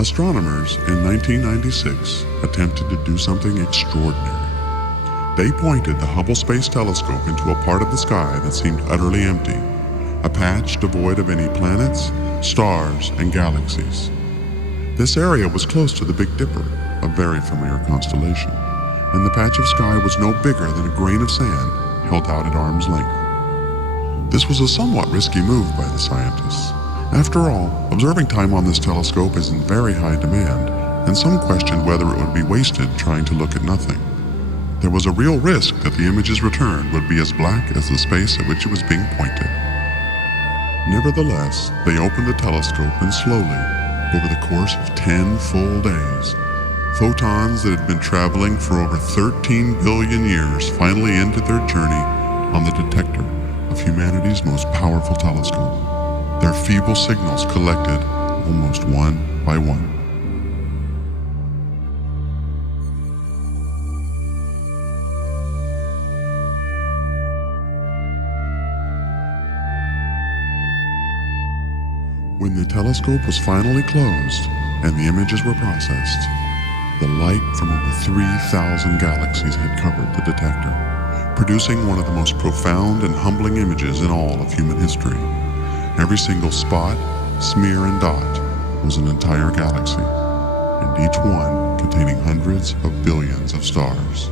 Astronomers in 1996 attempted to do something extraordinary. They pointed the Hubble Space Telescope into a part of the sky that seemed utterly empty, a patch devoid of any planets, stars, and galaxies. This area was close to the Big Dipper, a very familiar constellation, and the patch of sky was no bigger than a grain of sand held out at arm's length. This was a somewhat risky move by the scientists. After all, observing time on this telescope is in very high demand, and some questioned whether it would be wasted trying to look at nothing. There was a real risk that the images returned would be as black as the space at which it was being pointed. Nevertheless, they opened the telescope and slowly, over the course of 10 full days, photons that had been traveling for over 13 billion years finally ended their journey on the detector of humanity's most powerful telescope. Their feeble signals collected almost one by one. When the telescope was finally closed and the images were processed, the light from over 3,000 galaxies had covered the detector, producing one of the most profound and humbling images in all of human history. Every single spot, smear, and dot was an entire galaxy, and each one containing hundreds of billions of stars.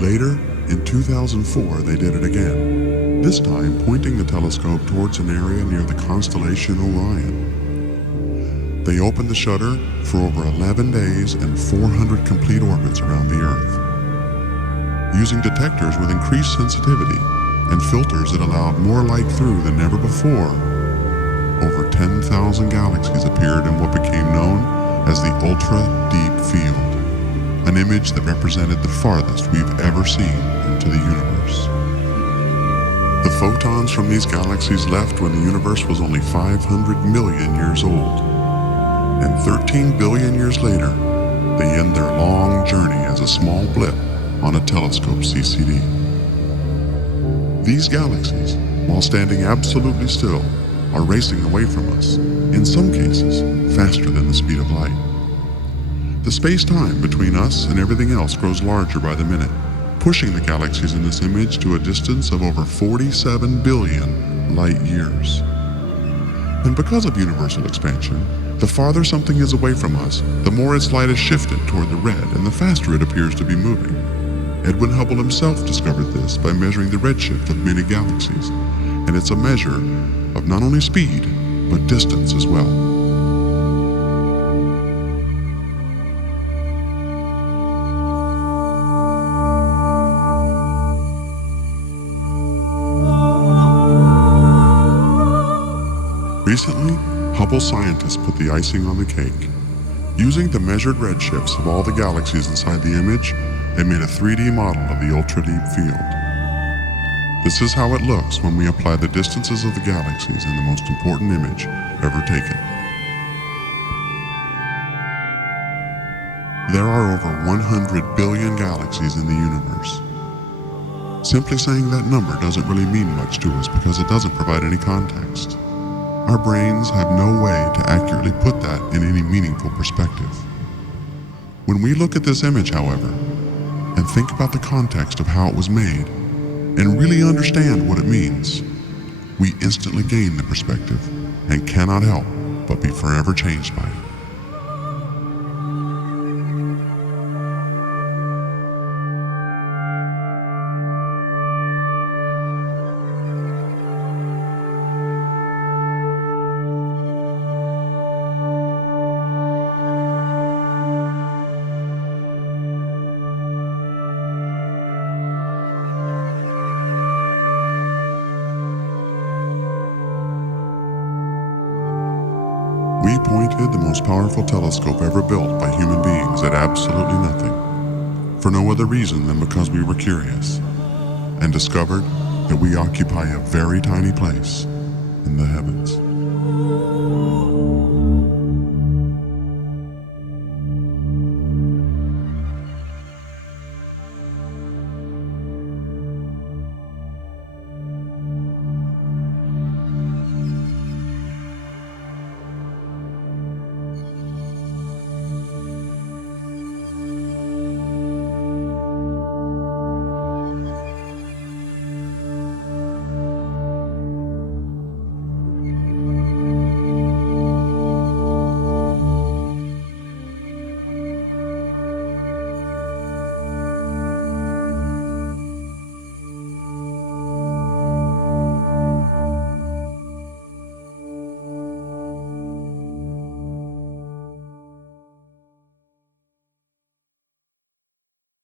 Later, in 2004, they did it again, this time pointing the telescope towards an area near the constellation Orion. They opened the shutter for over 11 days and 400 complete orbits around the Earth. Using detectors with increased sensitivity and filters that allowed more light through than ever before, over 10,000 galaxies appeared in what became known as the ultra-deep field, an image that represented the farthest we've ever seen into the universe. The photons from these galaxies left when the universe was only 500 million years old, and 13 billion years later, they end their long journey as a small blip on a telescope CCD. These galaxies, while standing absolutely still, are racing away from us, in some cases, faster than the speed of light. The space-time between us and everything else grows larger by the minute, pushing the galaxies in this image to a distance of over 47 billion light years. And because of universal expansion, the farther something is away from us, the more its light is shifted toward the red and the faster it appears to be moving. Edwin Hubble himself discovered this by measuring the redshift of many galaxies, and it's a measure of not only speed, but distance as well. Recently, Hubble scientists put the icing on the cake. Using the measured redshifts of all the galaxies inside the image, they made a 3D model of the ultra-deep field. This is how it looks when we apply the distances of the galaxies in the most important image ever taken. There are over 100 billion galaxies in the universe. Simply saying that number doesn't really mean much to us because it doesn't provide any context. Our brains have no way to accurately put that in any meaningful perspective. When we look at this image, however, and think about the context of how it was made, and really understand what it means, we instantly gain the perspective and cannot help but be forever changed by it. We pointed the most powerful telescope ever built by human beings at absolutely nothing, for no other reason than because we were curious, and discovered that we occupy a very tiny place in the heavens.